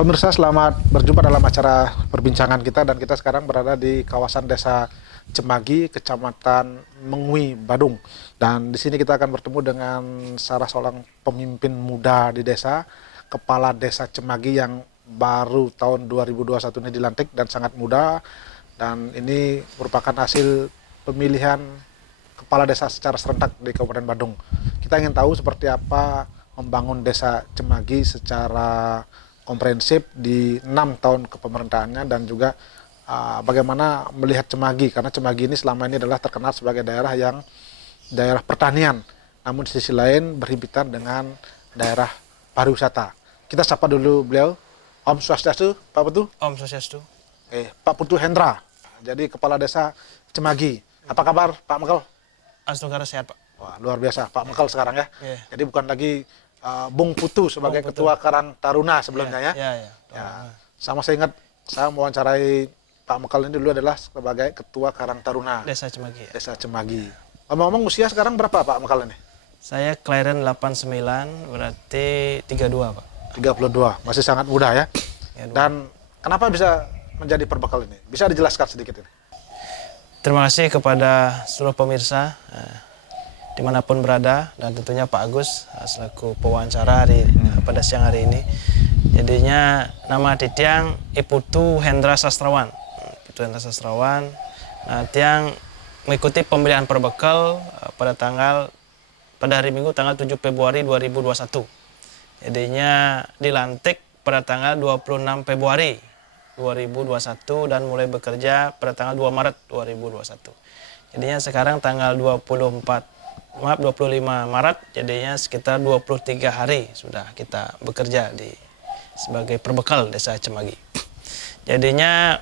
Pemirsa, selamat berjumpa dalam acara perbincangan kita dan kita sekarang berada di kawasan Desa Cemagi, Kecamatan Mengui, Badung. Dan di sini kita akan bertemu dengan salah seorang pemimpin muda di desa, Kepala Desa Cemagi yang baru tahun 2021 ini dilantik dan sangat muda. Dan ini merupakan hasil pemilihan kepala desa secara serentak di Kabupaten Badung. Kita ingin tahu seperti apa membangun desa Cemagi secara komprehensif di 6 tahun kepemerintahannya dan juga bagaimana melihat Cemagi, karena Cemagi ini selama ini adalah terkenal sebagai daerah pertanian, namun di sisi lain berhimpitan dengan daerah pariwisata. Kita sapa dulu beliau. Om Swastiastu, Pak Putu. Om Swastiastu. Pak Putu Hendra, jadi Kepala Desa Cemagi. Apa kabar Pak Mekal? Astagfirullah, sehat Pak. Wah, luar biasa Pak Mekal sekarang ya. Yeah. Jadi bukan lagi Bung Putu sebagai Ketua Karang Taruna sebelumnya ya. Sama saya ingat, saya mewawancarai Pak Mekal ini dulu adalah sebagai Ketua Karang Taruna Desa Cemagi. Ya. Desa Cemagi. Ngomong-ngomong usia sekarang berapa Pak Mekal ini? Saya kelahiran 89, berarti 32 Pak. 32, masih sangat muda ya. Dan kenapa bisa menjadi perbekal ini? Bisa dijelaskan sedikit ini? Terima kasih kepada seluruh pemirsa dimanapun berada, dan tentunya Pak Agus selaku pewawancara pada siang hari ini. Jadinya nama Titiang Iputu Hendra Sastrawan. Iputu Hendra Sastrawan. Nah, Tiang mengikuti pemilihan perbekal pada hari Minggu tanggal 7 Februari 2021. Jadinya dilantik pada tanggal 26 Februari 2021 dan mulai bekerja pada tanggal 2 Maret 2021. Jadinya sekarang tanggal 25 Maret, jadinya sekitar 23 hari sudah kita bekerja sebagai perbekal Desa Cemagi. Jadinya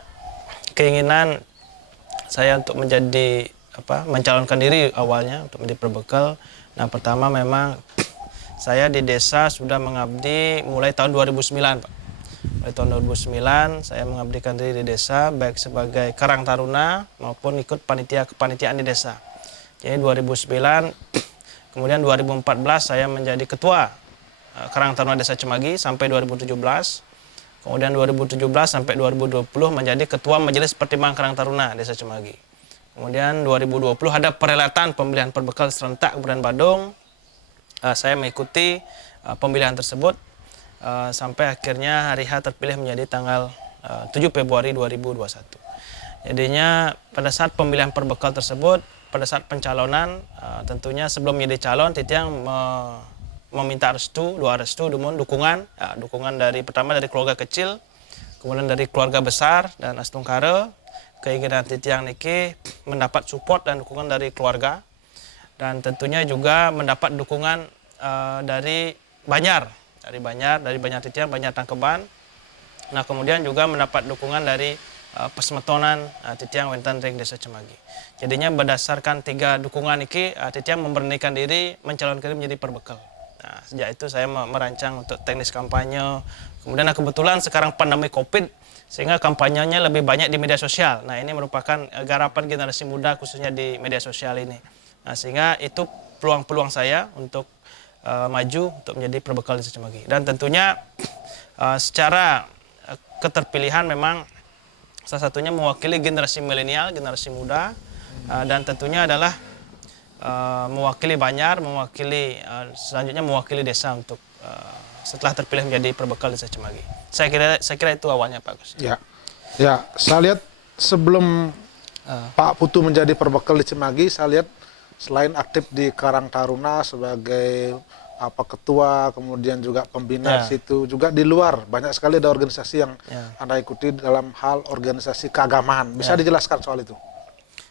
keinginan saya untuk mencalonkan diri awalnya untuk menjadi perbekal. Nah, pertama memang saya di desa sudah mengabdi mulai tahun 2009 Pak. Mulai tahun 2009 saya mengabdikan diri di desa baik sebagai Karang Taruna maupun ikut kepanitiaan di desa. Jadi 2009, kemudian 2014 saya menjadi ketua Karang Taruna Desa Cemagi sampai 2017. Kemudian 2017 sampai 2020 menjadi ketua Majelis Pertimbangan Karang Taruna Desa Cemagi. Kemudian 2020 ada perhelatan pemilihan perbekal serentak Kabupaten Badung. Saya mengikuti pemilihan tersebut sampai akhirnya hari H terpilih menjadi tanggal 7 Februari 2021. Jadinya pada saat pemilihan perbekal tersebut, pada saat pencalonan, tentunya sebelum menjadi calon, Titiang meminta doa restu, dukungan pertama dari keluarga kecil, kemudian dari keluarga besar dan Astungkara. Keinginan Titiang niki mendapat support dan dukungan dari keluarga, dan tentunya juga mendapat dukungan dari Banjar Titiang, Banjar Tangkeban. Nah, kemudian juga mendapat dukungan dari Pesmetonan Titiang Wenten Ring Desa Cemagi. Jadinya berdasarkan 3 dukungan ini, Titiang memberanikan diri mencalonkan diri menjadi perbekal. Nah, sejak itu saya merancang untuk teknis kampanye. Kemudian kebetulan sekarang pandemi Covid, sehingga kampanyenya lebih banyak di media sosial. Nah, ini merupakan garapan generasi muda khususnya di media sosial ini. Nah, sehingga itu peluang-peluang saya untuk maju untuk menjadi perbekal Desa Cemagi. Dan tentunya secara keterpilihan memang salah satunya mewakili generasi milenial, generasi muda, dan tentunya adalah mewakili Banjar, selanjutnya mewakili desa untuk setelah terpilih menjadi perbekal Desa Cemagi. Saya kira itu awalnya Pak Gus. Ya, saya lihat sebelum Pak Putu menjadi perbekal di Cemagi, saya lihat selain aktif di Karang Taruna sebagai ketua, kemudian juga pembina di situ, juga di luar banyak sekali ada organisasi yang Anda ikuti dalam hal organisasi keagamaan. Bisa dijelaskan soal itu?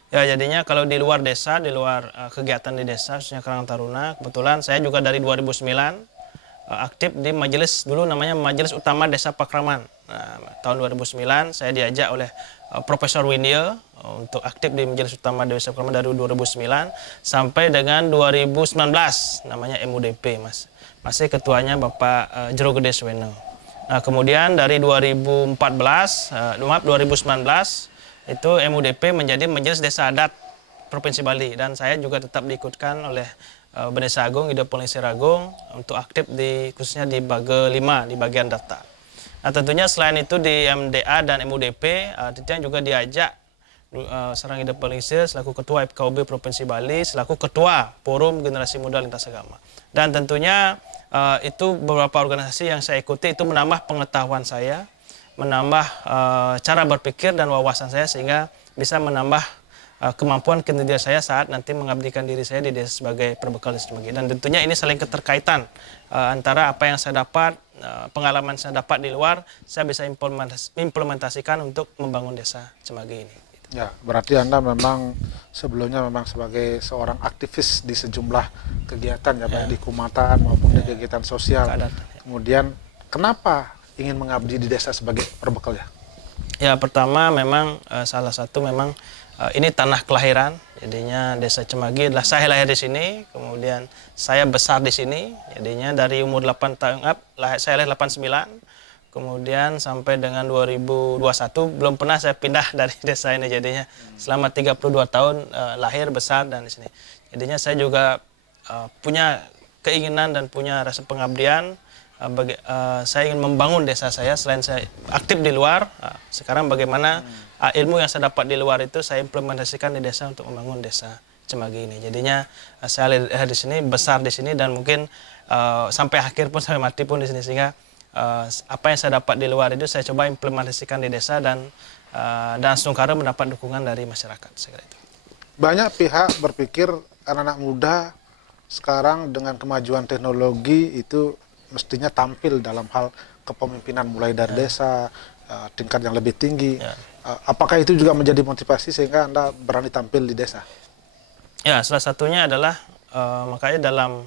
Ya, jadinya kalau di luar desa, di luar kegiatan di desa, khususnya Karang Taruna, kebetulan saya juga dari 2009 aktif di majelis, dulu namanya Majelis Utama Desa Pakraman. Nah, tahun 2009 saya diajak oleh Profesor Windia untuk aktif di Majelis Utama Desa Pakraman dari 2009 sampai dengan 2019, namanya MUDP, Mas. Masih ketuanya Bapak Jero Gede Sweno. Nah, kemudian dari 2019 itu MUDP menjadi Majelis Desa Adat Provinsi Bali, dan saya juga tetap diikutkan oleh Bendesa Agung, Ida Polisi Agung untuk aktif khususnya di Bage 5 di bagian data. Nah, tentunya selain itu di MDA dan MUDP, tentunya juga diajak Sarang Ida Pelisir selaku Ketua FKUB Provinsi Bali, selaku Ketua Forum Generasi Muda Lintas Agama. Dan tentunya itu beberapa organisasi yang saya ikuti itu menambah pengetahuan saya, menambah cara berpikir dan wawasan saya sehingga bisa menambah kemampuan kinerja saya saat nanti mengabdikan diri saya di desa sebagai perbekal desa Cemagi. Dan tentunya ini saling keterkaitan antara apa yang saya dapat, pengalaman saya dapat di luar, saya bisa implementasikan untuk membangun desa Cemagi ini. Ya, berarti Anda memang sebelumnya memang sebagai seorang aktivis di sejumlah kegiatan ya, baik di Kumatan maupun di kegiatan sosial. Kemudian kenapa ingin mengabdi di desa sebagai perbekal ya? Ya, pertama memang salah satu memang ini tanah kelahiran, jadinya desa Cemagi adalah saya lahir di sini, kemudian saya besar di sini, jadinya dari umur 8 tahun, saya lahir 89, kemudian sampai dengan 2021 belum pernah saya pindah dari desa ini, jadinya selama 32 tahun lahir besar dan di sini. Jadinya saya juga punya keinginan dan punya rasa pengabdian. Saya ingin membangun desa saya selain saya aktif di luar. Sekarang bagaimana ilmu yang saya dapat di luar itu saya implementasikan di desa untuk membangun desa Cemagi ini. Jadinya saya lahir di sini, besar di sini dan mungkin sampai akhir pun sampai mati pun di sini, sehingga apa yang saya dapat di luar itu saya coba implementasikan di desa dan sungkawa mendapat dukungan dari masyarakat. Banyak pihak berpikir anak-anak muda sekarang dengan kemajuan teknologi itu mestinya tampil dalam hal kepemimpinan mulai dari desa, tingkat yang lebih tinggi. Apakah itu juga menjadi motivasi sehingga Anda berani tampil di desa? Ya, salah satunya adalah makanya dalam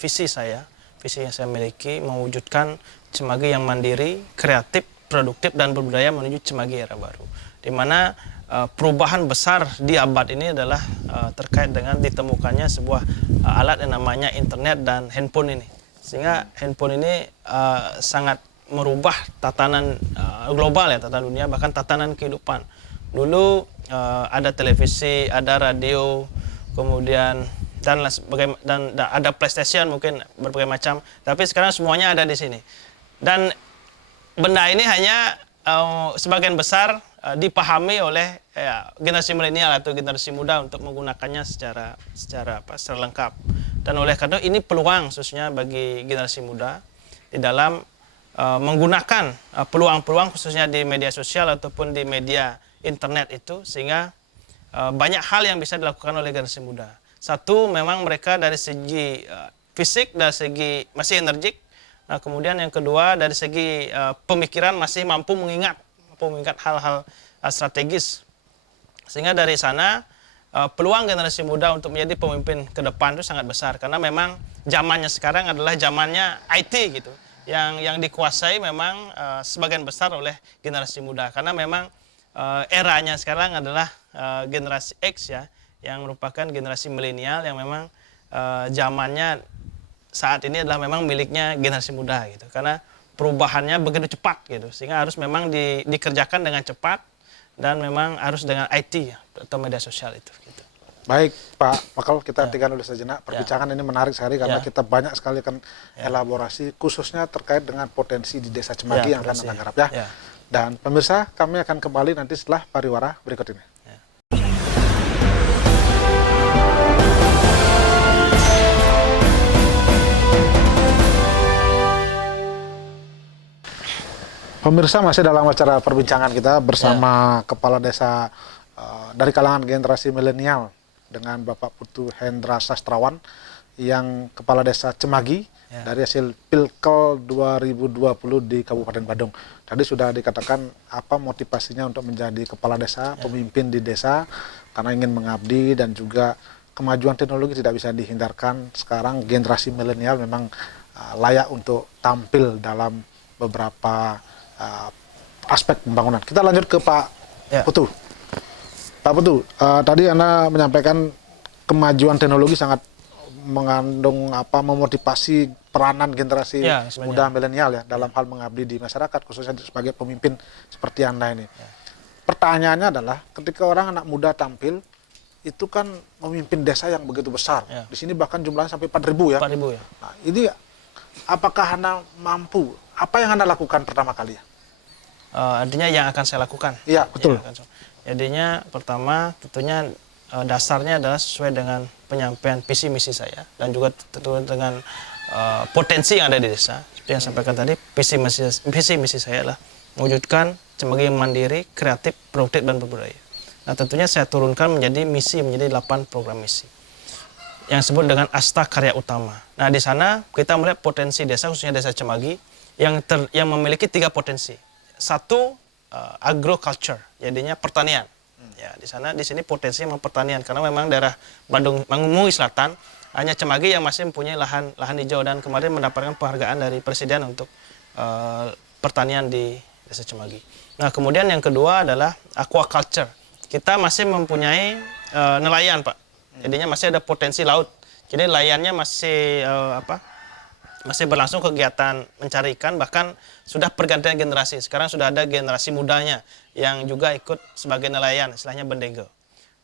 visi yang saya miliki mewujudkan Cemagi yang mandiri, kreatif, produktif dan berbudaya menuju Cemagi era baru. Di mana perubahan besar di abad ini adalah terkait dengan ditemukannya sebuah alat yang namanya internet dan handphone ini. Sehingga handphone ini sangat merubah tatanan global ya, tatanan dunia, bahkan tatanan kehidupan. Dulu ada televisi, ada radio, kemudian dan ada PlayStation mungkin berbagai macam, tapi sekarang semuanya ada di sini. Dan benda ini hanya sebagian besar dipahami oleh generasi milenial atau generasi muda untuk menggunakannya secara lengkap. Dan oleh karena ini peluang khususnya bagi generasi muda di dalam menggunakan peluang-peluang khususnya di media sosial ataupun di media internet itu, sehingga banyak hal yang bisa dilakukan oleh generasi muda. Satu, memang mereka dari segi fisik, dari segi masih energik. Nah, kemudian yang kedua dari segi pemikiran masih mampu mengingat hal-hal strategis. Sehingga dari sana peluang generasi muda untuk menjadi pemimpin ke depan itu sangat besar, karena memang zamannya sekarang adalah zamannya IT gitu, yang dikuasai memang sebagian besar oleh generasi muda, karena memang eranya sekarang adalah generasi X ya, yang merupakan generasi milenial yang memang zamannya saat ini adalah memang miliknya generasi muda gitu, karena perubahannya begitu cepat gitu, sehingga harus memang dikerjakan dengan cepat dan memang harus dengan IT atau media sosial itu. Gitu. Baik Pak Pakal, kita hentikan dulu sejenak. Perbincangan ini menarik sekali karena kita banyak sekali kan elaborasi khususnya terkait dengan potensi di desa Cemagi yang akan Anda garap ya. Dan pemirsa, kami akan kembali nanti setelah pariwara berikut ini. Pemirsa, masih dalam acara perbincangan kita bersama Kepala Desa dari kalangan generasi milenial dengan Bapak Putu Hendra Sastrawan yang Kepala Desa Cemagi dari hasil Pilkel 2020 di Kabupaten Badung. Tadi sudah dikatakan apa motivasinya untuk menjadi Kepala Desa, pemimpin di desa, karena ingin mengabdi dan juga kemajuan teknologi tidak bisa dihindarkan. Sekarang generasi milenial memang layak untuk tampil dalam beberapa aspek pembangunan. Kita lanjut ke Pak Putu. Pak Putu, tadi Anda menyampaikan kemajuan teknologi sangat mengandung memotivasi peranan generasi muda milenial ya dalam hal mengabdi di masyarakat, khususnya sebagai pemimpin seperti Anda ini. Pertanyaannya adalah ketika orang anak muda tampil itu kan memimpin desa yang begitu besar. Di sini bahkan jumlahnya sampai 4.000 ya. 4.000 ya. Nah, ini apakah Anda mampu? Apa yang Anda lakukan pertama kali? Artinya yang akan saya lakukan. Iya, betul. Jadinya pertama tentunya dasarnya adalah sesuai dengan penyampaian visi misi saya dan juga tentu dengan potensi yang ada di desa. Seperti yang saya sampaikan tadi, visi misi saya adalah mewujudkan Cemagi yang mandiri, kreatif, produktif dan berbudaya. Nah, tentunya saya turunkan menjadi 8 program misi yang disebut dengan Asta Karya Utama. Nah, di sana kita melihat potensi desa, khususnya desa Cemagi yang memiliki 3 potensi. Satu, agriculture, jadinya pertanian. Ya, di sini potensinya memang pertanian karena memang daerah Bandung Mangumui Selatan hanya Cemagi yang masih mempunyai lahan hijau dan kemarin mendapatkan penghargaan dari Presiden untuk pertanian di desa Cemagi. Nah, kemudian yang kedua adalah aquaculture. Kita masih mempunyai nelayan, Pak. Jadinya masih ada potensi laut. Jadi nelayannya masih masih berlangsung kegiatan mencari ikan, bahkan sudah pergantian generasi. Sekarang sudah ada generasi mudanya yang juga ikut sebagai nelayan, istilahnya bendego.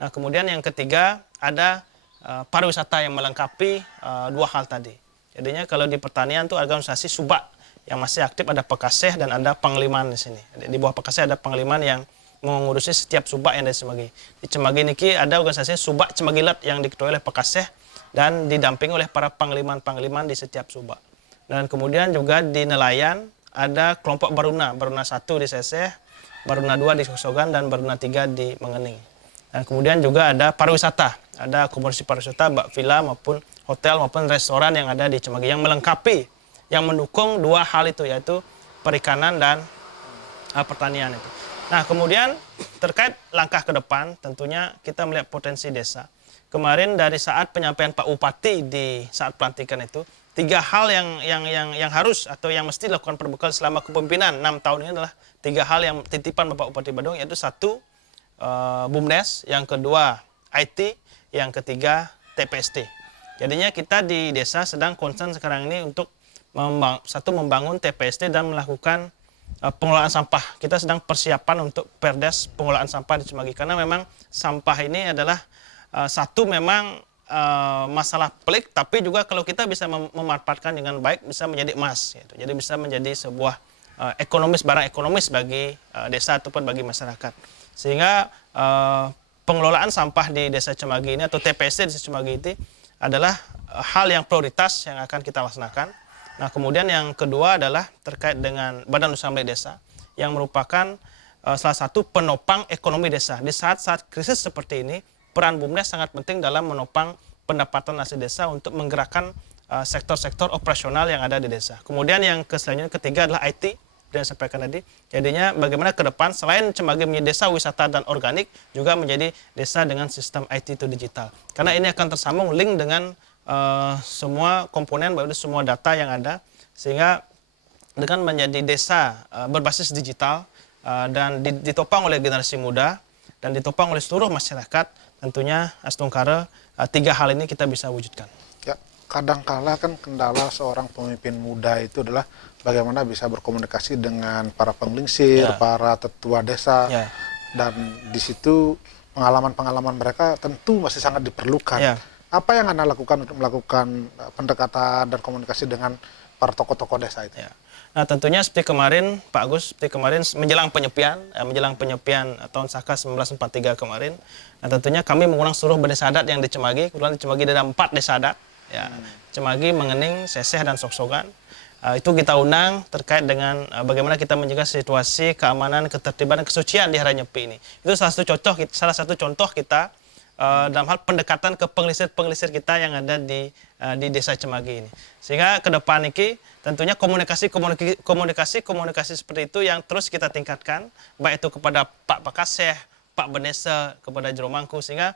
Nah, kemudian yang ketiga ada pariwisata yang melengkapi 2 hal tadi. Jadinya kalau di pertanian tuh organisasi Subak yang masih aktif, ada Pekaseh dan ada Pangliman di sini. Di bawah Pekaseh ada Pangliman yang mengurusi setiap Subak yang ada di Cemagi. Di Cemagi niki ada organisasi Subak Cemagilet yang diketuai oleh Pekaseh dan didampingi oleh para pangliman-pangliman di setiap Subak. Dan kemudian juga di nelayan ada kelompok Baruna 1 di Seseh, Baruna 2 di Sosogan, dan Baruna 3 di Mengening. Dan kemudian juga ada pariwisata, ada akomodasi pariwisata, baik villa maupun hotel maupun restoran yang ada di Cemagi yang melengkapi, yang mendukung 2 hal itu, yaitu perikanan dan pertanian itu. Nah, kemudian terkait langkah ke depan, tentunya kita melihat potensi desa. Kemarin dari saat penyampaian Pak Bupati di saat pelantikan itu, 3 hal yang harus atau yang mesti dilakukan perbekal selama kepemimpinan 6 tahun ini adalah 3 hal yang titipan Bapak Bupati Badung, yaitu 1, BUMDes, yang kedua IT, yang ketiga TPST. Jadinya kita di desa sedang concern sekarang ini untuk membangun TPST dan melakukan pengelolaan sampah. Kita sedang persiapan untuk perdes pengelolaan sampah di Cemagi karena memang sampah ini adalah satu memang masalah pelik, tapi juga kalau kita bisa memanfaatkan dengan baik bisa menjadi emas, gitu. Jadi bisa menjadi sebuah barang ekonomis bagi desa ataupun bagi masyarakat. Sehingga pengelolaan sampah di desa Cemagi ini atau TPST di desa Cemagi ini adalah hal yang prioritas yang akan kita laksanakan. Nah, kemudian yang kedua adalah terkait dengan Badan Usaha Milik Desa yang merupakan salah satu penopang ekonomi desa. Di saat-saat krisis seperti ini, peran BUMDes sangat penting dalam menopang pendapatan asli desa untuk menggerakkan sektor-sektor operasional yang ada di desa. Kemudian yang selanjutnya ketiga adalah IT, yang saya sampaikan tadi. Jadinya bagaimana ke depan selain Cemagi menjadi desa wisata dan organik, juga menjadi desa dengan sistem IT itu digital. Karena ini akan tersambung link dengan semua komponen, semua data yang ada, sehingga dengan menjadi desa berbasis digital dan ditopang oleh generasi muda dan ditopang oleh seluruh masyarakat, tentunya Astungkara 3 hal ini kita bisa wujudkan. Ya, kadangkala kan kendala seorang pemimpin muda itu adalah bagaimana bisa berkomunikasi dengan para penglingsir, para tetua desa, dan di situ pengalaman-pengalaman mereka tentu masih sangat diperlukan. Apa yang Anda lakukan untuk melakukan pendekatan dan komunikasi dengan para tokoh-tokoh desa itu? Nah, tentunya seperti kemarin Pak Agus, menjelang penyepian tahun Saka 1943 kemarin, nah tentunya kami mengundang seluruh desa adat yang di Cemagi. Kebetulan di Cemagi ada 4 desa adat, Cemagi, Mengening, Seseh, dan Soksogan. Itu kita undang terkait dengan bagaimana kita menjaga situasi keamanan, ketertiban, dan kesucian di Hari Nyepi ini. Itu salah satu contoh kita dalam hal pendekatan ke pengelisir kita yang ada di desa Cemagi ini. Sehingga ke depan ini tentunya komunikasi seperti itu yang terus kita tingkatkan, baik itu kepada Pak Pakaseh, Pak Benesa, kepada Jero Mangku, sehingga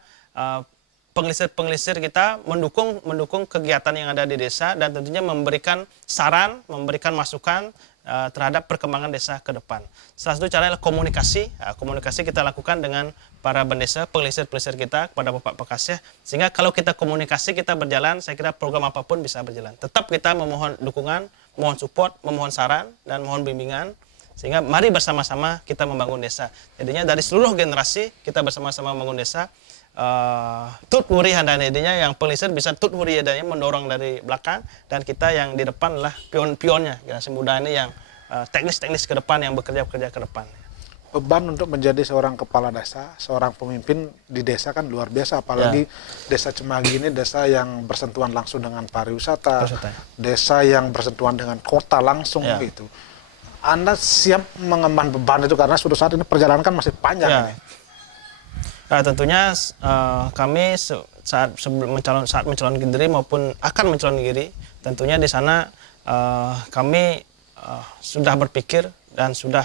pengelisir kita mendukung kegiatan yang ada di desa dan tentunya memberikan saran, memberikan masukan terhadap perkembangan desa ke depan. Salah satu cara adalah komunikasi. Komunikasi kita lakukan dengan para bendesa, pengelisir kita kepada Bapak Pakaseh, sehingga kalau kita komunikasi kita berjalan, saya kira program apapun bisa berjalan. Tetap kita memohon dukungan, mohon support, memohon saran, dan mohon bimbingan, sehingga mari bersama-sama kita membangun desa. Jadinya dari seluruh generasi kita bersama-sama membangun desa. tut wuri handane, jadinya yang pengelisir bisa tut wuri adanya mendorong dari belakang, dan kita yang di depan adalah pion-pionnya, generasi muda ini yang teknis-teknis ke depan, yang bekerja ke depan. Beban untuk menjadi seorang kepala desa, seorang pemimpin di desa kan luar biasa, apalagi desa Cemagi ini desa yang bersentuhan langsung dengan pariwisata, desa yang bersentuhan dengan kota langsung gitu. Anda siap mengemban beban itu karena suatu saat ini perjalanan kan masih panjang ini. Nah, tentunya kami saat mencalonkan diri maupun akan mencalonkan diri, tentunya di sana kami sudah berpikir dan sudah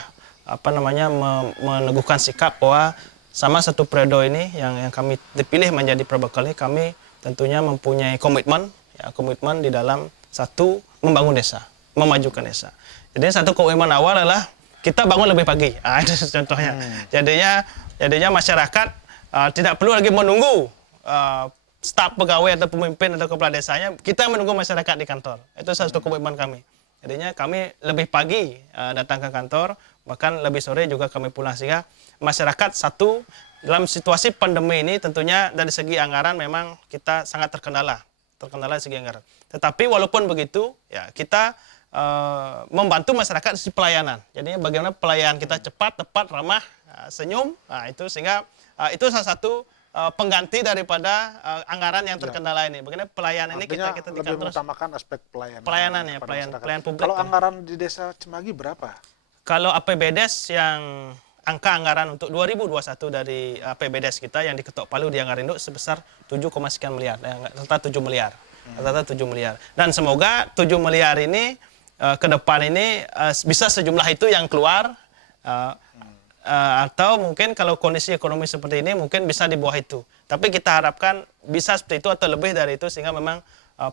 meneguhkan sikap bahwa sama satu periode ini yang kami dipilih menjadi perbekal ini, kami tentunya mempunyai komitmen di dalam satu membangun desa, memajukan desa. Jadi satu komitmen awal adalah kita bangun lebih pagi. Itu contohnya. Jadinya masyarakat tidak perlu lagi menunggu staf pegawai atau pemimpin atau kepala desanya, kita menunggu masyarakat di kantor. Itu satu komitmen kami. Jadinya kami lebih pagi datang ke kantor, bahkan lebih sore juga kami pulang, sehingga masyarakat satu dalam situasi pandemi ini tentunya dari segi anggaran memang kita sangat terkendala dari segi anggaran. Tetapi walaupun begitu, ya kita membantu masyarakat di pelayanan. Jadinya bagaimana pelayanan kita cepat, tepat, ramah, senyum, itu sehingga itu salah satu pengganti daripada anggaran yang terkendala ini. Bagaimana pelayanan ini kita lebih terus mengutamakan aspek pelayanan. Pelayanan publik. Kalau anggaran di desa Cemagi berapa? Kalau APBDes yang angka anggaran untuk 2021 dari APBDes kita yang diketok palu di Anggaran Induk sebesar 7, sekian miliar, rata 7 miliar. Rata 7 miliar. Dan semoga 7 miliar ini ke depan ini bisa sejumlah itu yang keluar, atau mungkin kalau kondisi ekonomi seperti ini mungkin bisa di bawah itu. Tapi kita harapkan bisa seperti itu atau lebih dari itu, sehingga memang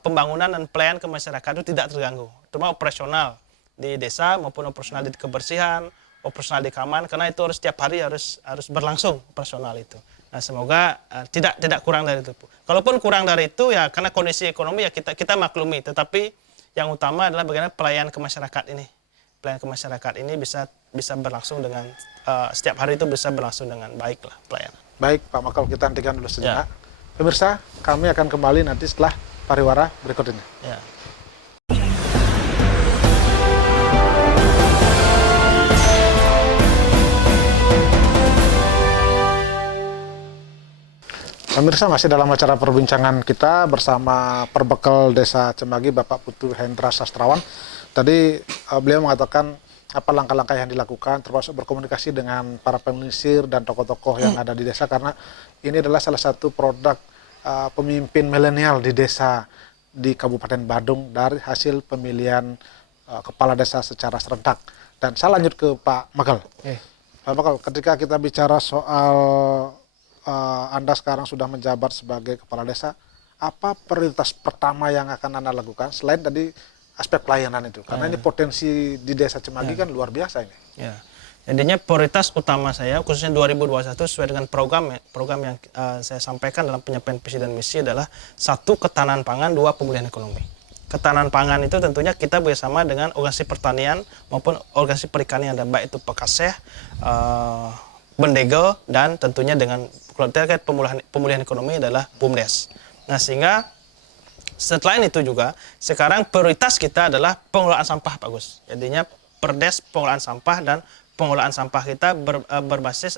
pembangunan dan pelayanan ke masyarakat itu tidak terganggu. Terutama operasional di desa maupun operasional di kebersihan, operasional di keamanan, karena itu harus setiap hari harus berlangsung operasional itu. Nah, semoga tidak kurang dari itu. Kalaupun kurang dari itu ya karena kondisi ekonomi ya kita maklumi, tetapi yang utama adalah bagaimana pelayanan ke masyarakat ini. Pelayanan ke masyarakat ini bisa berlangsung dengan setiap hari itu bisa berlangsung dengan baik lah pelayanan. Baik Pak Makal, kita hentikan dulu sejenak. Pemirsa, kami akan kembali nanti setelah pariwara berikut ini. Pemirsa, masih dalam acara perbincangan kita bersama Perbekal Desa Cemagi, Bapak Putu Hendra Sastrawan. Tadi beliau mengatakan apa langkah-langkah yang dilakukan, termasuk berkomunikasi dengan para pengisir dan tokoh-tokoh yang ada di desa, karena ini adalah salah satu produk pemimpin milenial di desa di Kabupaten Badung dari hasil pemilihan kepala desa secara serentak. Dan saya lanjut ke Pak Makal. Pak Makal, ketika kita bicara soal Anda sekarang sudah menjabat sebagai kepala desa, apa prioritas pertama yang akan Anda lakukan selain tadi aspek pelayanan itu? Karena ini potensi di desa Cemagi kan luar biasa ini. Jadinya prioritas utama saya khususnya 2021 sesuai dengan program yang saya sampaikan dalam penyampaian visi dan misi adalah 1, ketahanan pangan, 2, pemulihan ekonomi. Ketahanan pangan itu tentunya kita bersama dengan organisasi pertanian maupun organisasi perikanan yang ada, baik itu Pekaseh, Bendegel, dan tentunya dengan terkait pemulihan ekonomi adalah BUMDes. Nah, sehingga selain itu juga sekarang prioritas kita adalah pengelolaan sampah, Pak Gus. Jadinya perdes pengelolaan sampah, dan pengelolaan sampah kita berbasis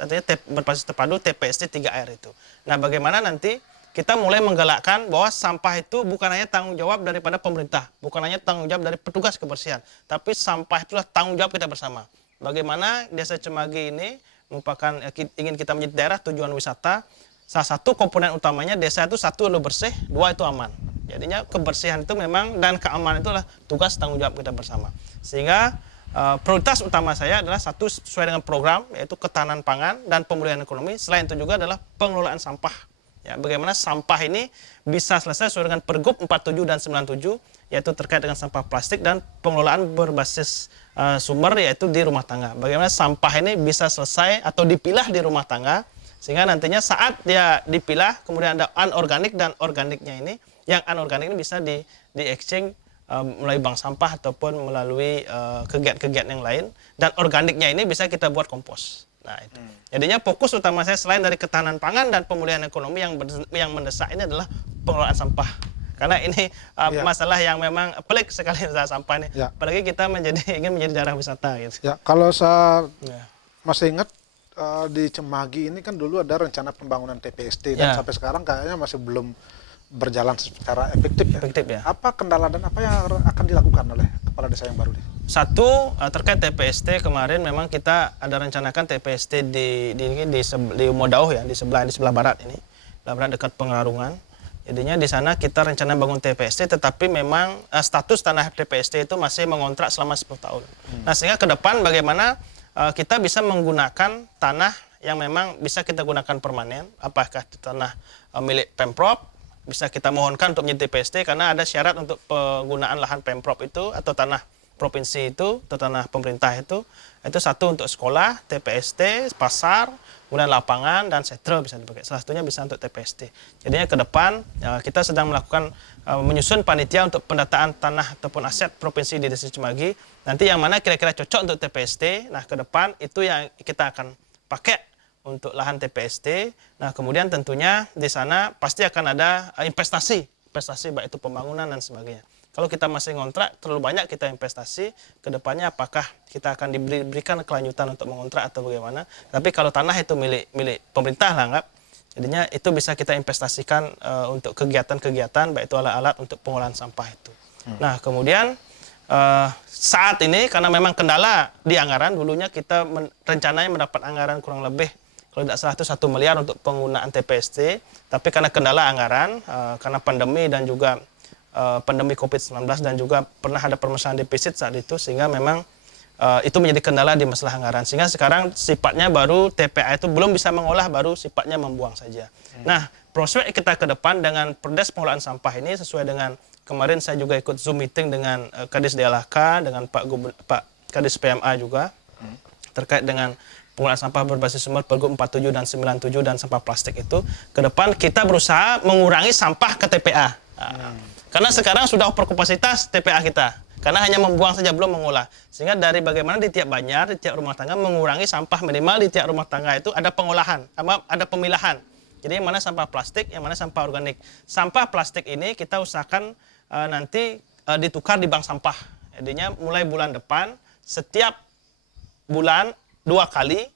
terpadu TPST 3R itu. Nah, bagaimana nanti kita mulai menggalakkan bahwa sampah itu bukan hanya tanggung jawab daripada pemerintah, bukan hanya tanggung jawab dari petugas kebersihan, tapi sampah itulah tanggung jawab kita bersama. Bagaimana desa Cemagi ini merupakan ingin kita menjadi daerah tujuan wisata, salah satu komponen utamanya desa itu 1 adalah bersih, 2 itu aman. Jadinya kebersihan itu memang dan keamanan itu adalah tugas tanggung jawab kita bersama. Sehingga prioritas utama saya adalah 1 sesuai dengan program, yaitu ketahanan pangan dan pemulihan ekonomi. Selain itu juga adalah pengelolaan sampah. Ya, bagaimana sampah ini bisa selesai sesuai dengan Pergub 47 dan 97, yaitu terkait dengan sampah plastik dan pengelolaan berbasis sumber, yaitu di rumah tangga. Bagaimana sampah ini bisa selesai atau dipilah di rumah tangga, sehingga nantinya saat dia dipilah kemudian ada anorganik dan organiknya ini, yang anorganik ini bisa di exchange melalui bank sampah ataupun melalui kegiatan-kegiatan yang lain, dan organiknya ini bisa kita buat kompos. Nah itu. Jadinya fokus utama saya selain dari ketahanan pangan dan pemulihan ekonomi yang mendesak ini adalah pengelolaan sampah. Karena ini masalah yang memang pelik sekali masalah sampah ini. Ya. Apalagi kita ingin menjadi daerah wisata gitu. Ya, kalau saya Ya. masih ingat di Cemagi ini kan dulu ada rencana pembangunan TPST dan Ya. sampai sekarang kayaknya masih belum berjalan secara efektif ya. Efektif ya. Apa kendala dan apa yang akan dilakukan oleh kepala desa yang baru ini? Satu, terkait TPST kemarin memang kita ada rencanakan TPST di Modauh ya, di sebelah barat ini, sebelah barat dekat Pengarungan. Jadinya di sana kita rencana bangun TPST, tetapi memang status tanah TPST itu masih mengontrak selama 10 tahun. Nah sehingga ke depan bagaimana kita bisa menggunakan tanah yang memang bisa kita gunakan permanen, apakah tanah milik Pemprov, bisa kita mohonkan untuk menjadi TPST karena ada syarat untuk penggunaan lahan Pemprov itu atau tanah provinsi itu atau tanah pemerintah itu satu untuk sekolah, TPST, pasar, kemudian lapangan dan setra bisa dipakai. Salah satunya bisa untuk TPST. Jadinya ke depan kita sedang melakukan menyusun panitia untuk pendataan tanah ataupun aset provinsi di Desa Cemagi. Nanti yang mana kira-kira cocok untuk TPST. Nah ke depan itu yang kita akan pakai untuk lahan TPST. Nah kemudian tentunya di sana pasti akan ada investasi baik itu pembangunan dan sebagainya. Kalau kita masih ngontrak, terlalu banyak kita investasi, ke depannya apakah kita akan diberikan kelanjutan untuk mengontrak atau bagaimana. Tapi kalau tanah itu milik pemerintah lah anggap, jadinya itu bisa kita investasikan untuk kegiatan-kegiatan, baik itu alat-alat untuk pengolahan sampah itu. Nah kemudian saat ini karena memang kendala di anggaran, dulunya kita rencananya mendapat anggaran kurang lebih, kalau tidak salah itu 1 miliar untuk penggunaan TPST, tapi karena kendala anggaran, karena pandemi dan juga pandemi COVID-19 dan juga pernah ada permasalahan defisit saat itu sehingga memang itu menjadi kendala di masalah anggaran sehingga sekarang sifatnya baru TPA itu belum bisa mengolah, baru sifatnya membuang saja. Nah prospek kita ke depan dengan Perdes Pengelolaan Sampah ini sesuai dengan kemarin saya juga ikut Zoom meeting dengan Kadis DLHK dengan Pak Kadis PMA juga terkait dengan pengolahan sampah berbasis sumber Pergub 47 dan 97 dan sampah plastik itu ke depan kita berusaha mengurangi sampah ke TPA. Karena sekarang sudah overkapasitas TPA kita. Karena hanya membuang saja, belum mengolah. Sehingga dari bagaimana di tiap banjar, di tiap rumah tangga mengurangi sampah minimal di tiap rumah tangga itu ada pengolahan, ada pemilahan. Jadi yang mana sampah plastik, yang mana sampah organik. Sampah plastik ini kita usahakan nanti ditukar di bank sampah. Jadinya mulai bulan depan, setiap bulan 2 kali,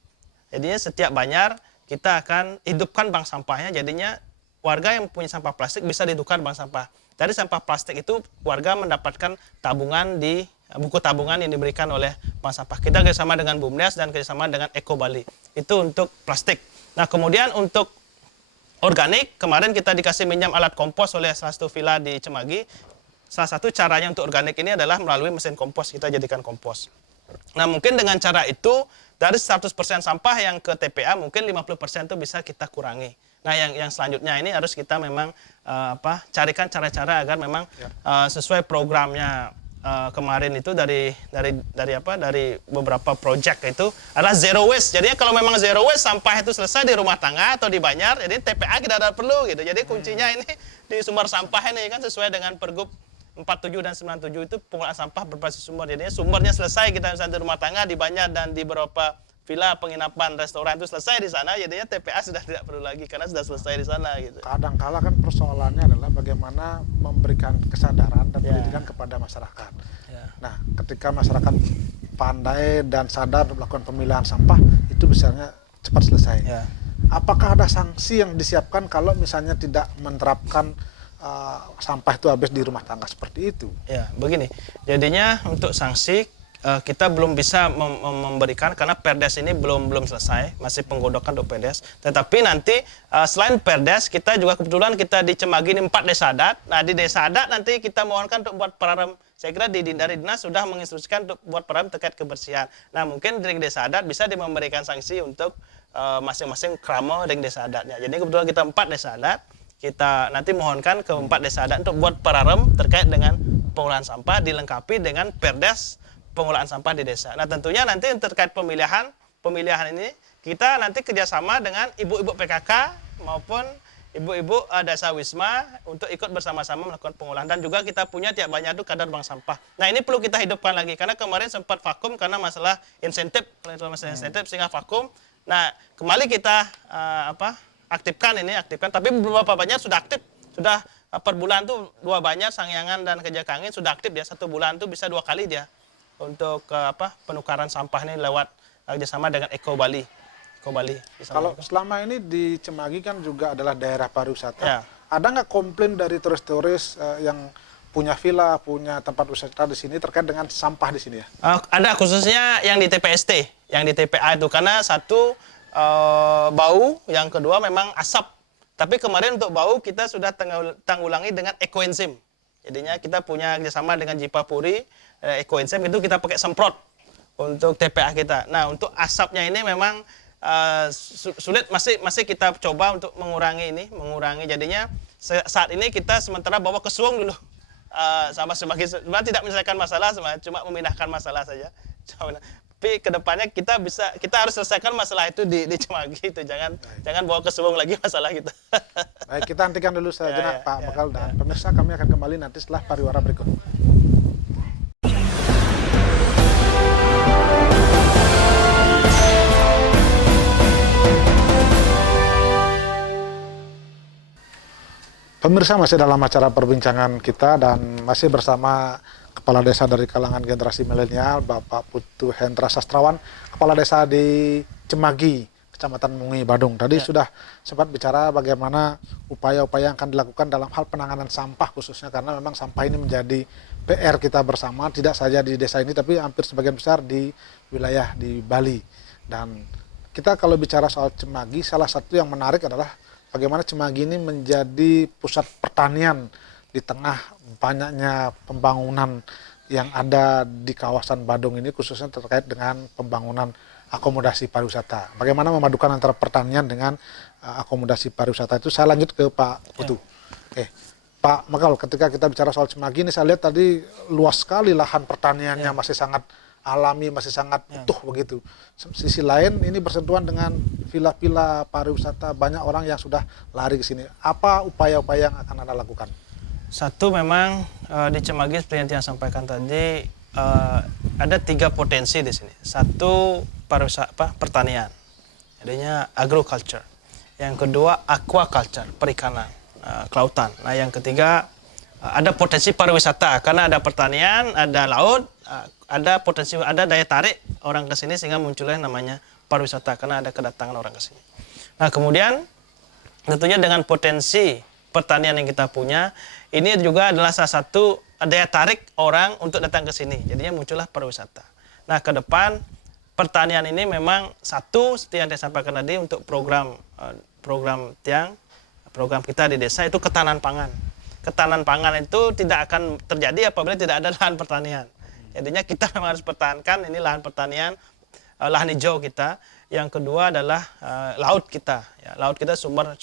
jadinya setiap banjar kita akan hidupkan bank sampahnya. Jadinya warga yang punya sampah plastik bisa ditukar bank sampah. Dari sampah plastik itu warga mendapatkan tabungan di buku tabungan yang diberikan oleh bank sampah. Kita kerjasama dengan BUMDes dan kerjasama dengan Eko Bali. Itu untuk plastik. Nah kemudian untuk organik, kemarin kita dikasih minjam alat kompos oleh salah satu villa di Cemagi. Salah satu caranya untuk organik ini adalah melalui mesin kompos, kita jadikan kompos. Nah mungkin dengan cara itu dari 100% sampah yang ke TPA mungkin 50% itu bisa kita kurangi. Nah yang selanjutnya ini harus kita memang carikan cara-cara agar memang sesuai programnya kemarin itu dari beberapa project itu adalah zero waste. Jadi kalau memang zero waste sampah itu selesai di rumah tangga atau di banjar, jadi TPA kita tidak perlu gitu. Jadi kuncinya ini di sumber sampah ini kan sesuai dengan Pergub 47 dan 97 itu pengolahan sampah berbasis sumber. Jadi sumbernya selesai kita misalnya di rumah tangga, di banjar dan di beberapa villa, penginapan, restoran itu selesai di sana, jadinya TPA sudah tidak perlu lagi karena sudah selesai di sana gitu. Kadang-kala kan persoalannya adalah bagaimana memberikan kesadaran dan pendidikan kepada masyarakat. Nah, ketika masyarakat pandai dan sadar melakukan pemilahan sampah, itu biasanya cepat selesai. Apakah ada sanksi yang disiapkan kalau misalnya tidak menerapkan sampah itu habis di rumah tangga seperti itu? Ya, begini. Jadinya untuk sanksi kita belum bisa memberikan karena Perdes ini belum selesai, masih penggodokan untuk Perdes. Tetapi nanti selain Perdes, kita juga kebetulan kita di Cemagi ini 4 desa adat. Nah di desa adat nanti kita mohonkan untuk buat perarem. Saya kira dari dinas sudah menginstruksikan untuk buat perarem terkait kebersihan. Nah mungkin dari desa adat bisa memberikan sanksi untuk masing-masing krama dari desa adatnya. Jadi kebetulan kita 4 desa adat, kita nanti mohonkan ke 4 desa adat untuk buat perarem terkait dengan pengolahan sampah dilengkapi dengan Perdes pengolahan sampah di desa. Nah tentunya nanti terkait pemilihan ini kita nanti kerjasama dengan ibu-ibu PKK maupun ibu-ibu desa Wisma untuk ikut bersama-sama melakukan pengolahan dan juga kita punya tiap banyak itu kadar bank sampah. Nah ini perlu kita hidupkan lagi karena kemarin sempat vakum karena masalah insentif sehingga vakum. Nah, kembali kita aktifkan, tapi beberapa banyak sudah aktif, sudah per bulan tuh 2 banyak Sangyangan dan Kejakangin sudah aktif dia, 1 bulan tuh bisa 2 kali dia untuk penukaran sampah ini lewat kerjasama dengan Eko Bali. Kalau selama ini di Cemagi kan juga adalah daerah pariwisata, Ya. ada nggak komplain dari turis-turis yang punya villa, punya tempat wisata di sini terkait dengan sampah di sini ya? Ada khususnya yang di TPST, yang di TPA itu, karena satu bau, yang kedua memang asap. Tapi kemarin untuk bau kita sudah tanggulangi dengan ekoenzim. Jadinya kita punya kerjasama dengan Jipapuri, ekoenzim itu kita pakai semprot untuk TPA kita. Nah, untuk asapnya ini memang sulit, masih kita coba untuk mengurangi. Jadinya saat ini kita sementara bawa ke Suwung dulu. Sama sebagai sebenarnya tidak menyelesaikan masalah, cuma memindahkan masalah saja. Tapi kedepannya kita harus selesaikan masalah itu di Cemagi itu, jangan bawa ke Suwung lagi masalah kita. Baik, kita hentikan dulu sejenak Pak Mekal dan pemirsa, kami akan kembali nanti setelah pariwara berikut. Pemirsa, masih dalam acara perbincangan kita dan masih bersama Kepala Desa dari kalangan generasi milenial, Bapak Putu Hendra Sastrawan, Kepala Desa di Cemagi, Kecamatan Mungui, Badung. Tadi sudah sempat bicara bagaimana upaya-upaya yang akan dilakukan dalam hal penanganan sampah khususnya, karena memang sampah ini menjadi PR kita bersama, tidak saja di desa ini tapi hampir sebagian besar di wilayah di Bali. Dan kita kalau bicara soal Cemagi, salah satu yang menarik adalah bagaimana Cemagi ini menjadi pusat pertanian di tengah banyaknya pembangunan yang ada di kawasan Badung ini, khususnya terkait dengan pembangunan akomodasi pariwisata. Bagaimana memadukan antara pertanian dengan akomodasi pariwisata itu. Saya lanjut ke Pak Putu. Oke, Pak Mekal, ketika kita bicara soal Cemagi ini, saya lihat tadi luas sekali lahan pertaniannya, masih sangat alami, masih sangat utuh begitu. Sisi lain ini bersentuhan dengan villa-villa pariwisata, banyak orang yang sudah lari ke sini. Apa upaya-upaya yang akan Anda lakukan? Satu, memang di Cemagi seperti yang Tiang sampaikan tadi, ada 3 potensi di sini. Satu, pertanian, jadinya agriculture. Yang kedua, aquaculture, perikanan, kelautan. Nah, yang ketiga, ada potensi pariwisata karena ada pertanian, ada laut, ada potensi, ada daya tarik orang ke sini sehingga munculnya namanya pariwisata karena ada kedatangan orang ke sini. Nah, kemudian tentunya dengan potensi pertanian yang kita punya, ini juga adalah salah satu daya tarik orang untuk datang ke sini. Jadinya muncullah pariwisata. Nah, ke depan pertanian ini memang satu, seperti yang saya sampaikan tadi, untuk program kita di desa itu ketahanan pangan. Ketahanan pangan itu tidak akan terjadi apabila tidak ada lahan pertanian. Jadinya kita memang harus pertahankan ini lahan pertanian, lahan hijau kita. Yang kedua adalah laut kita. Ya, laut kita sumber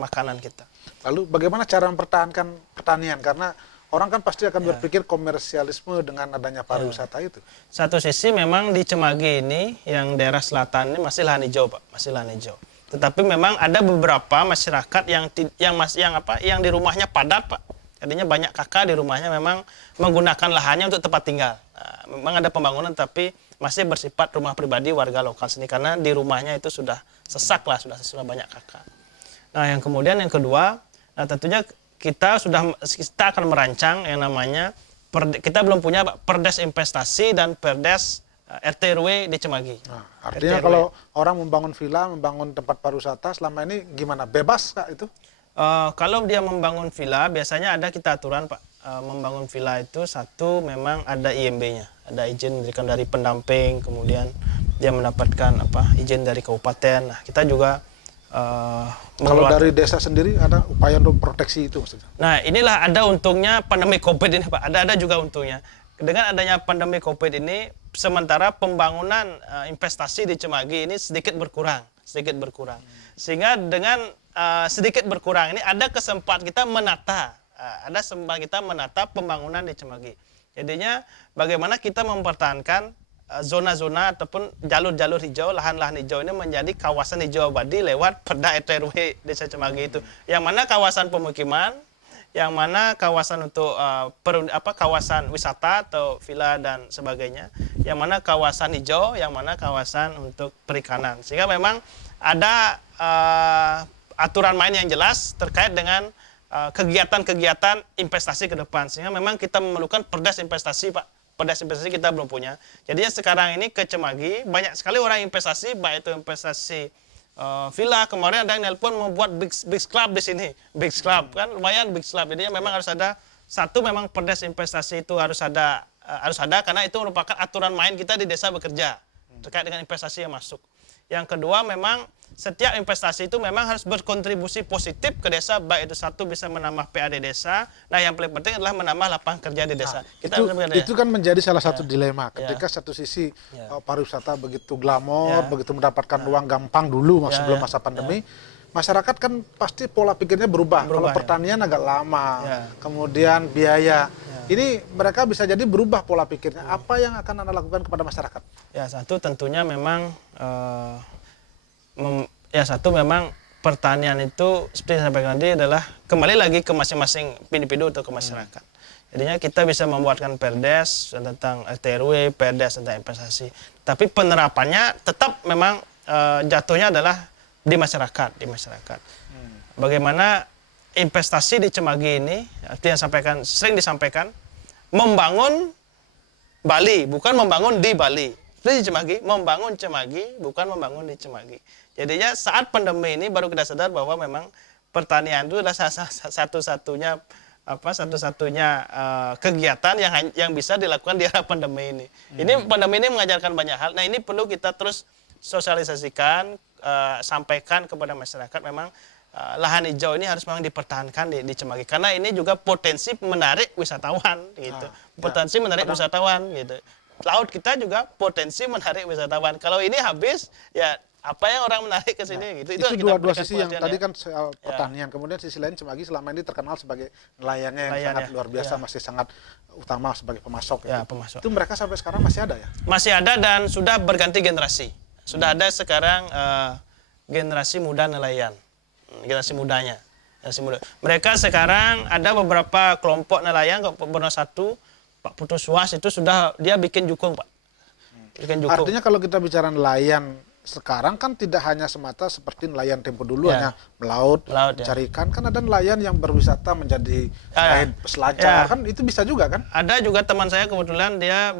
makanan kita. Lalu bagaimana cara mempertahankan pertanian? Karena orang kan pasti akan berpikir komersialisme dengan adanya pariwisata itu. Satu sisi memang di Cemagi ini, yang daerah selatan ini masih lahan hijau, Pak, masih lahan hijau. Tetapi memang ada beberapa masyarakat yang di rumahnya padat, Pak. Jadinya banyak kakak di rumahnya memang menggunakan lahannya untuk tempat tinggal. Nah, memang ada pembangunan tapi masih bersifat rumah pribadi warga lokal sini karena di rumahnya itu sudah sesak lah, sudah banyak kakak. Nah, yang kedua, nah tentunya kita akan merancang yang namanya kita belum punya perdes investasi dan perdes RT RW di Cemagi. Nah, artinya RT, kalau orang membangun villa, membangun tempat pariwisata selama ini gimana? Bebas Kak itu? Kalau dia membangun villa, biasanya ada kita aturan, Pak. Membangun villa itu satu memang ada IMB-nya, ada izin diberikan dari pendamping, kemudian dia mendapatkan izin dari kabupaten. Nah, kita juga kalau dari desa sendiri ada upaya untuk proteksi itu maksudnya. Nah, inilah ada untungnya pandemi Covid ini, Pak. Ada juga untungnya. Dengan adanya pandemi Covid ini, sementara pembangunan investasi di Cemagi ini sedikit berkurang. Sehingga dengan sedikit berkurang ini ada kesempatan kita menata pembangunan di Cemagi. Jadinya bagaimana kita mempertahankan zona-zona ataupun jalur-jalur hijau, lahan-lahan hijau ini menjadi kawasan hijau abadi lewat Perda RT RW Desa Cemagi itu. Yang mana kawasan pemukiman, yang mana kawasan untuk kawasan wisata atau villa dan sebagainya, yang mana kawasan hijau, yang mana kawasan untuk perikanan. Sehingga memang ada aturan main yang jelas terkait dengan kegiatan-kegiatan investasi ke depan. Sehingga memang kita memerlukan perdas investasi, Pak. Perdas investasi kita belum punya. Jadinya sekarang ini ke Cemagi banyak sekali orang investasi, baik itu investasi villa. Kemarin ada yang nelpon membuat big club di sini, big club kan lumayan big club. Jadi memang harus ada satu, memang perdes investasi itu harus ada karena itu merupakan aturan main kita di desa bekerja terkait dengan investasi yang masuk. Yang kedua, memang setiap investasi itu memang harus berkontribusi positif ke desa, baik itu satu bisa menambah PAD desa. Nah, yang paling penting adalah menambah lapangan kerja di desa. Itu kan menjadi salah satu dilema ketika satu sisi pariwisata begitu glamor, begitu mendapatkan uang gampang dulu sebelum masa pandemi. Masyarakat kan pasti pola pikirnya berubah. Kalau pertanian agak lama, kemudian biaya. Ini mereka bisa jadi berubah pola pikirnya. Apa yang akan Anda lakukan kepada masyarakat? Ya, satu tentunya memang memang pertanian itu seperti yang saya sampaikan tadi adalah kembali lagi ke masing-masing individu atau ke masyarakat. Jadinya kita bisa membuatkan perdes tentang RT/RW, perdes tentang investasi. Tapi penerapannya tetap memang jatuhnya adalah di masyarakat. Bagaimana investasi di Cemagi ini, artinya sering disampaikan, membangun Bali, bukan membangun di Bali. Di Cemagi, membangun Cemagi, bukan membangun di Cemagi. Jadinya saat pandemi ini baru kita sadar bahwa memang pertanian itu adalah satu-satunya kegiatan yang bisa dilakukan di era pandemi ini. Ini pandemi ini mengajarkan banyak hal. Nah, ini perlu kita terus sosialisasikan, sampaikan kepada masyarakat. Memang lahan hijau ini harus memang dipertahankan di Cemagi, karena ini juga potensi menarik wisatawan gitu. Potensi menarik wisatawan gitu. Laut kita juga potensi menarik wisatawan. Kalau ini habis, ya apa yang orang menarik ke sini gitu. Itu dua sisi yang tadi kan soal pertanian. Kemudian sisi lain Cemagi selama ini terkenal sebagai nelayannya yang sangat luar biasa, masih sangat utama sebagai pemasok. Pemasok. Itu mereka sampai sekarang masih ada ya? Masih ada dan sudah berganti generasi. Sudah ada sekarang generasi muda nelayan. Generasi mudanya. Mereka sekarang ada beberapa kelompok nelayan, kelompok 1, Pak Putus Suas itu sudah dia bikin jukung, Pak. Bikin jukung. Artinya kalau kita bicara nelayan sekarang kan tidak hanya semata seperti nelayan tempo dulu hanya melaut mencari ikan. Kan ada nelayan yang berwisata menjadi peselancar, kan itu bisa juga kan? Ada juga teman saya kebetulan dia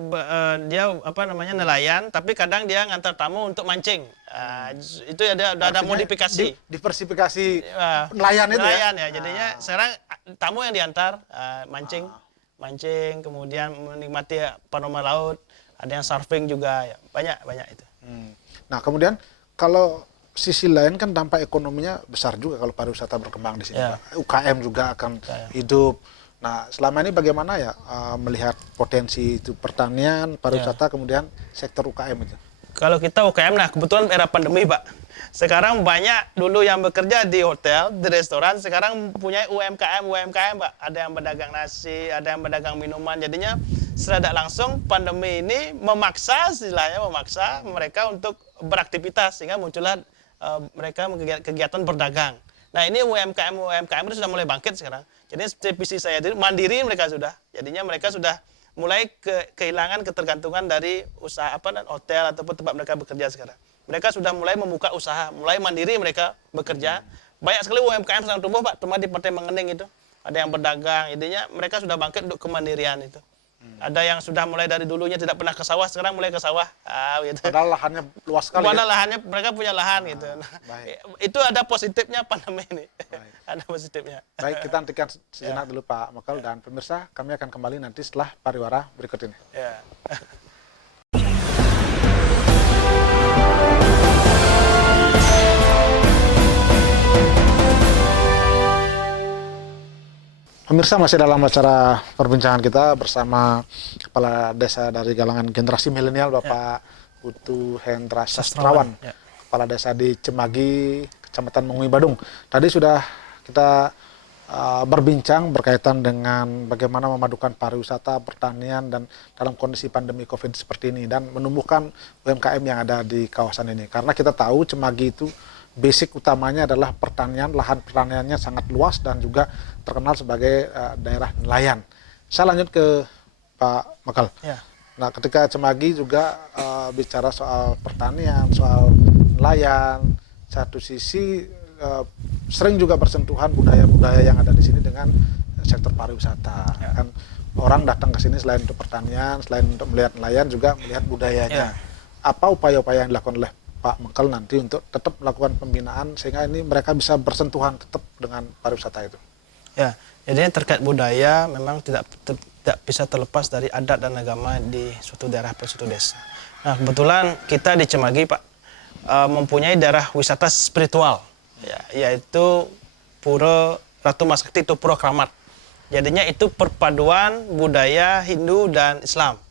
nelayan, tapi kadang dia ngantar tamu untuk mancing. Itu ada modifikasi. Diversifikasi nelayan itu ya. Jadinya sekarang tamu yang diantar mancing, kemudian menikmati panorama laut, ada yang surfing juga, ya. banyak itu. Nah, kemudian kalau sisi lain kan dampak ekonominya besar juga kalau pariwisata berkembang di sini. UKM juga akan hidup. Nah, selama ini bagaimana ya melihat potensi itu pertanian, pariwisata, kemudian sektor UKM itu? Kalau kita UKM, nah kebetulan era pandemi, Pak. Sekarang banyak dulu yang bekerja di hotel, di restoran, sekarang punya UMKM, Pak. Ada yang berdagang nasi, ada yang berdagang minuman. Jadinya secara langsung pandemi ini memaksa mereka untuk beraktivitas, sehingga muncullah mereka kegiatan berdagang. Nah, ini UMKM itu sudah mulai bangkit sekarang. Jadi seperti visi saya itu mandiri mereka sudah. Jadinya mereka sudah mulai kehilangan ketergantungan dari usaha hotel ataupun tempat mereka bekerja sekarang. Mereka sudah mulai membuka usaha, mulai mandiri mereka bekerja. Banyak sekali UMKM sedang tumbuh, Pak, terutama di Partai Mengening itu. Ada yang berdagang, intinya mereka sudah bangkit untuk kemandirian itu. Ada yang sudah mulai dari dulunya tidak pernah ke sawah, sekarang mulai ke sawah. Gitu. Padahal lahannya luas sekali. Padahal lahannya, mereka punya lahan gitu. Nah, itu ada positifnya pandemi ini. Ada positifnya. Baik, kita hentikan sejenak dulu Pak Mekal, dan pemirsa, kami akan kembali nanti setelah pariwara berikut ini. Pemirsa, masih dalam acara perbincangan kita bersama Kepala Desa dari kalangan generasi milenial, Bapak Putu Hendra Sastrawan, Kepala Desa di Cemagi, Kecamatan Mengui, Badung. Tadi sudah kita berbincang berkaitan dengan bagaimana memadukan pariwisata, pertanian, dan dalam kondisi pandemi COVID seperti ini, dan menumbuhkan UMKM yang ada di kawasan ini. Karena kita tahu Cemagi itu basic utamanya adalah pertanian, lahan pertaniannya sangat luas dan juga terkenal sebagai daerah nelayan. Saya lanjut ke Pak Mekal. Ya. Nah, ketika Cemagi juga bicara soal pertanian, soal nelayan, satu sisi sering juga bersentuhan budaya-budaya yang ada di sini dengan sektor pariwisata. Ya. Kan orang datang ke sini selain untuk pertanian, selain untuk melihat nelayan juga melihat budayanya. Ya. Apa upaya-upaya yang dilakukan oleh Pak Mekal nanti untuk tetap melakukan pembinaan sehingga ini mereka bisa bersentuhan tetap dengan pariwisata itu? Ya, jadi terkait budaya memang tidak bisa terlepas dari adat dan agama di suatu daerah atau suatu desa. Nah, kebetulan kita di Cemagi, Pak, mempunyai daerah wisata spiritual, ya, yaitu Pura Ratu Masakti itu Pura Kramat. Jadinya itu perpaduan budaya Hindu dan Islam.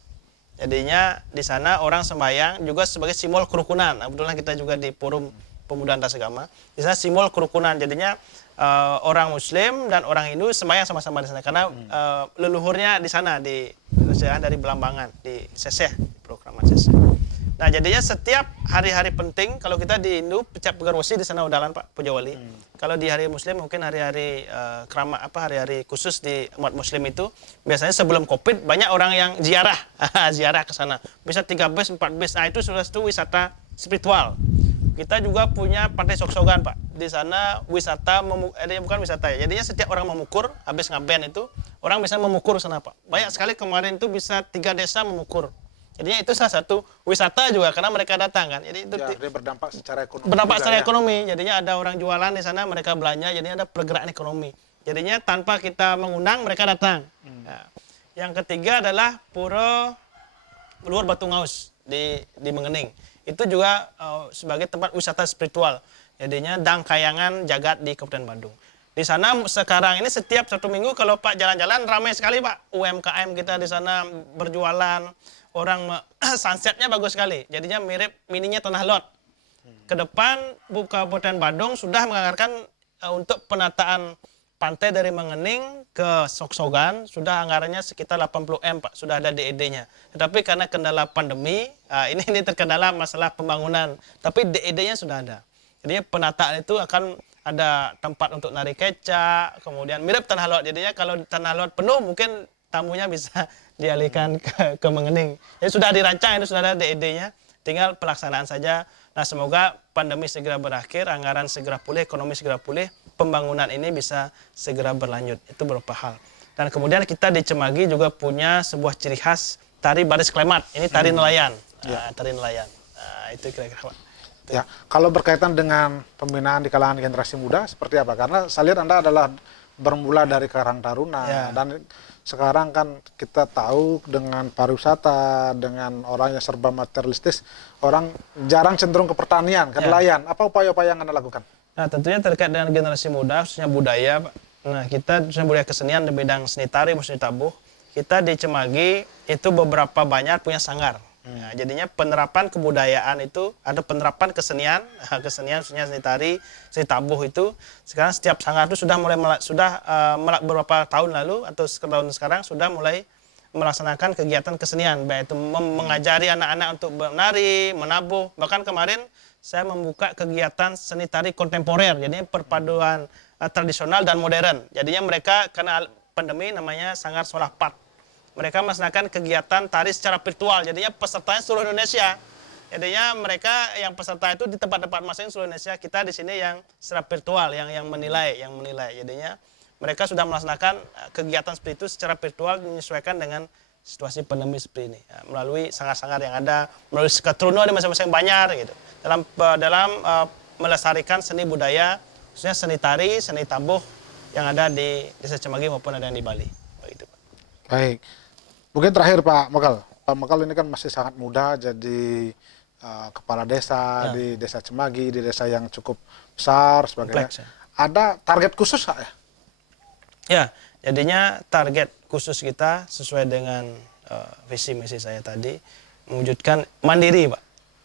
Jadinya di sana orang sembahyang juga sebagai simbol kerukunan. Nah, kebetulan kita juga di Forum Pemuda Lintas Agama. Di sana simbol kerukunan. Jadinya orang Muslim dan orang Hindu sembahyang sama-sama di sana karena leluhurnya di sana dari Belambangan di Seseh, program Seseh. Nah, jadinya setiap hari-hari penting kalau kita di Hindu pecah pegarwasi di sana udalan Pak Puja Wali. Kalau di hari Muslim mungkin hari-hari hari-hari khusus di umat Muslim itu biasanya sebelum Covid banyak orang yang ziarah ziarah ke sana. Bisa 3 bis, 4 bis. Nah, itu sudah satu wisata spiritual. Kita juga punya Pantai Soksogan, Pak. Di sana wisata, bukan wisata ya. Jadinya setiap orang memukur, habis ngaben itu, orang bisa memukur sana, Pak. Banyak sekali kemarin itu bisa 3 desa memukur. Jadinya itu salah satu wisata juga, karena mereka datang kan. Jadi itu Ya, dia berdampak secara ekonomi. berdampak secara ekonomi. Jadinya ada orang jualan di sana, mereka belanja, jadinya ada pergerakan ekonomi. Jadinya tanpa kita mengundang, mereka datang. Nah, yang ketiga adalah Pura Luar Batu Ngaus di Mengening. Itu juga sebagai tempat wisata spiritual. Jadinya Dangkayangan Jagat di Kabupaten Bandung. Di sana sekarang ini setiap 1 minggu kalau Pak jalan-jalan ramai sekali Pak. UMKM kita di sana berjualan. Orang sunsetnya bagus sekali. Jadinya mirip mininya Tanah Lot. Ke depan Kabupaten Bandung sudah menganggarkan untuk penataan pantai dari Mengening ke Soksogan sudah anggarannya sekitar 80 M Pak, sudah ada DED-nya. Tetapi karena kendala pandemi, ini terkendala masalah pembangunan, tapi DED-nya sudah ada. Jadi penataan itu akan ada tempat untuk narik kecak, kemudian mirip Tanah Lot. Jadinya kalau Tanah Lot penuh mungkin tamunya bisa dialihkan ke Mengening. Jadi sudah dirancang, itu sudah ada DED-nya, tinggal pelaksanaan saja. Nah, semoga pandemi segera berakhir, anggaran segera pulih, ekonomi segera pulih, pembangunan ini bisa segera berlanjut. Itu beberapa hal. Dan kemudian kita di Cemagi juga punya sebuah ciri khas tari baris klemat. Ini tari nelayan. Tari nelayan. Itu kira-kira Pak. Ya, kalau berkaitan dengan pembinaan di kalangan generasi muda seperti apa? Karena saya lihat Anda adalah bermula dari Karang Taruna dan sekarang kan kita tahu dengan pariwisata, dengan orang yang serba materialistis, orang jarang cenderung ke pertanian, ke nelayan. Apa upaya-upaya yang Anda lakukan? Nah, tentunya terkait dengan generasi muda, khususnya budaya, Pak. Nah, kita khususnya budaya kesenian di bidang seni tari, seni tabuh, kita di Cemagi itu beberapa banyak punya sanggar. Nah, jadinya penerapan kebudayaan itu ada penerapan kesenian khususnya seni tari, seni tabuh itu sekarang setiap sanggar itu sudah beberapa tahun lalu atau tahun sekarang sudah mulai melaksanakan kegiatan kesenian, baik itu mengajari anak-anak untuk menari, menabuh. Bahkan kemarin saya membuka kegiatan seni tari kontemporer, jadi perpaduan tradisional dan modern. Jadinya mereka karena pandemi namanya Sanggar Solapat. Mereka melaksanakan kegiatan tari secara virtual, jadinya pesertanya seluruh Indonesia. Jadinya mereka yang peserta itu di tempat-tempat masing-masing seluruh Indonesia, kita di sini yang secara virtual, yang menilai. Jadinya mereka sudah melaksanakan kegiatan seperti itu secara virtual menyesuaikan dengan situasi pandemi seperti ini. Ya, melalui sanggar-sanggar yang ada, melalui skatruno di masing-masing banjar gitu. Dalam melestarikan seni budaya, khususnya seni tari, seni tabuh yang ada di Desa Cemagi maupun ada yang di Bali. Begitu, Pak. Baik. Mungkin terakhir Pak Mekal. Pak Mekal ini kan masih sangat muda jadi kepala desa di Desa Cemagi, di desa yang cukup besar sebagainya. Kompleks, ya. Ada target khusus nggak ya? Ya, jadinya target khusus kita sesuai dengan visi misi saya tadi mewujudkan mandiri, Pak.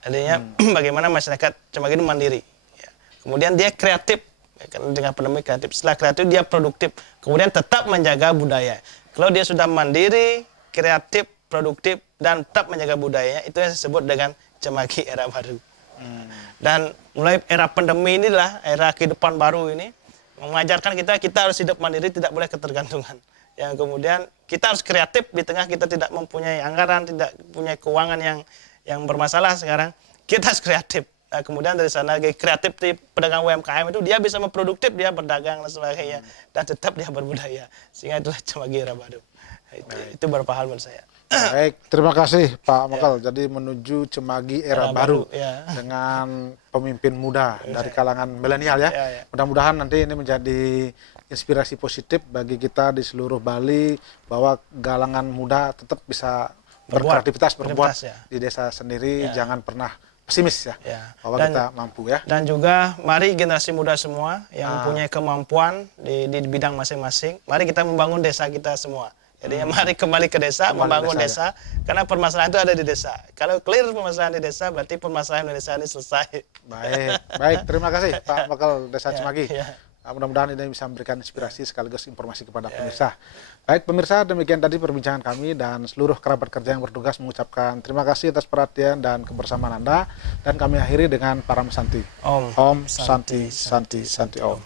Jadinya bagaimana masyarakat Cemagi itu mandiri. Ya. Kemudian dia kreatif, ya, dengan pandemi kreatif. Setelah kreatif dia produktif. Kemudian tetap menjaga budaya. Kalau dia sudah mandiri, kreatif, produktif, dan tetap menjaga budayanya, itu yang disebut dengan Cemagi era baru. Dan mulai era pandemi inilah, era kehidupan baru ini, mengajarkan kita harus hidup mandiri, tidak boleh ketergantungan. Yang kemudian kita harus kreatif di tengah kita tidak mempunyai anggaran, tidak punya keuangan yang bermasalah sekarang. Kita harus kreatif. Nah, kemudian dari sana kreatif di pedagang UMKM itu dia bisa memproduktif, dia berdagang dan sebagainya, dan tetap dia berbudaya. Sehingga itulah Cemagi Era Badung. Itu beberapa hal menurut saya. Baik, terima kasih Pak Mokal. Jadi menuju Cemagi Era Baru ya. dengan pemimpin muda dari kalangan milenial ya. Ya. Mudah-mudahan nanti ini menjadi inspirasi positif bagi kita di seluruh Bali bahwa galangan muda tetap bisa berkreativitas, berbuat ya. di desa sendiri. Jangan pernah pesimis ya, bahwa kita mampu ya. Dan juga mari generasi muda semua yang punya kemampuan di bidang masing-masing, mari kita membangun desa kita semua. Jadi mari kembali ke desa, membangun desa, karena permasalahan itu ada di desa. Kalau clear permasalahan di desa, berarti permasalahan Indonesia ini selesai. Baik, terima kasih Pak Mokal Desa Cemagi. Mudah-mudahan ini bisa memberikan inspirasi sekaligus informasi kepada pemirsa. Baik pemirsa, demikian tadi perbincangan kami dan seluruh kerabat kerja yang bertugas mengucapkan terima kasih atas perhatian dan kebersamaan Anda. Dan kami akhiri dengan Param Santi. Om Santi Santi Santi Om.